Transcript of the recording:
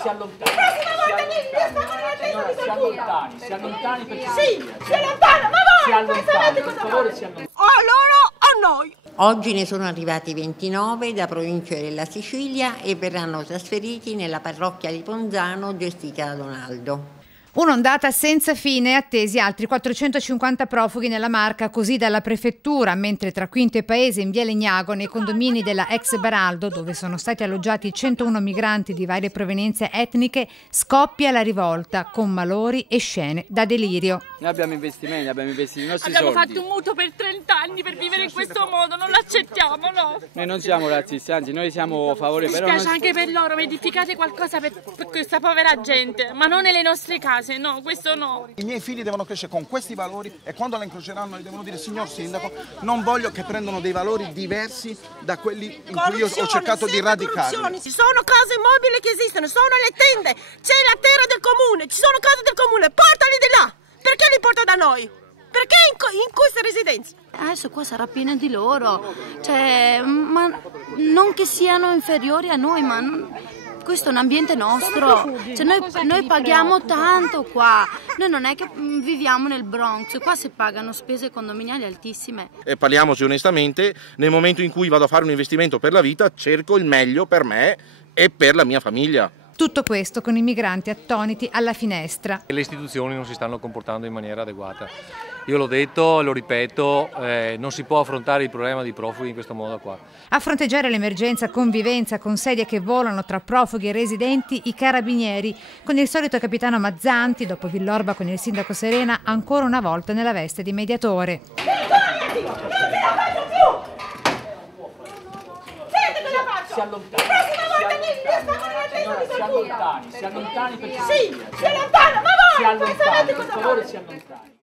Si allontani. La prossima volta mi si allontani perché si allontana, ma voi sapete cosa fare? O a loro o a noi. Oggi ne sono arrivati 29 da provincia della Sicilia e verranno trasferiti nella parrocchia di Ponzano gestita da Donaldo. Un'ondata senza fine, attesi altri 450 profughi nella Marca, così dalla prefettura, mentre tra Quinto e Paese in via Legnago, nei condomini della ex Baraldo, dove sono stati alloggiati 101 migranti di varie provenienze etniche, scoppia la rivolta con malori e scene da delirio. Noi abbiamo investimenti, abbiamo investito i nostri soldi. Abbiamo fatto un mutuo per 30 anni per vivere in questo modo, non l'accettiamo, no? Noi non siamo razzisti, anzi noi siamo a favore. Mi spiace anche per loro, edificate qualcosa per questa povera gente, ma non nelle nostre case. No, questo no. I miei figli devono crescere con questi valori e quando la incroceranno gli devono dire: signor sindaco, non voglio che prendano dei valori diversi da quelli in cui io ho cercato di radicarli. Ci sono case mobili che esistono, sono le tende, c'è la terra del comune, ci sono case del comune, portali di là! Perché li porta da noi? Perché in queste residenze? Adesso qua sarà piena di loro, cioè, ma non che siano inferiori a noi, ma questo è un ambiente nostro, cioè, noi paghiamo tanto qua, noi non è che viviamo nel Bronx, qua si pagano spese condominiali altissime. E parliamoci onestamente, nel momento in cui vado a fare un investimento per la vita cerco il meglio per me e per la mia famiglia. Tutto questo con i migranti attoniti alla finestra. Le istituzioni non si stanno comportando in maniera adeguata. Io l'ho detto, lo ripeto, non si può affrontare il problema dei profughi in questo modo qua. A fronteggiare l'emergenza convivenza con sedie che volano tra profughi e residenti, i carabinieri, con il solito capitano Mazzanti, dopo Villorba con il sindaco Serena, ancora una volta nella veste di mediatore. Si allontani. Si allontani perché si allontana, ma voi sapete cosa fare? Si allontani.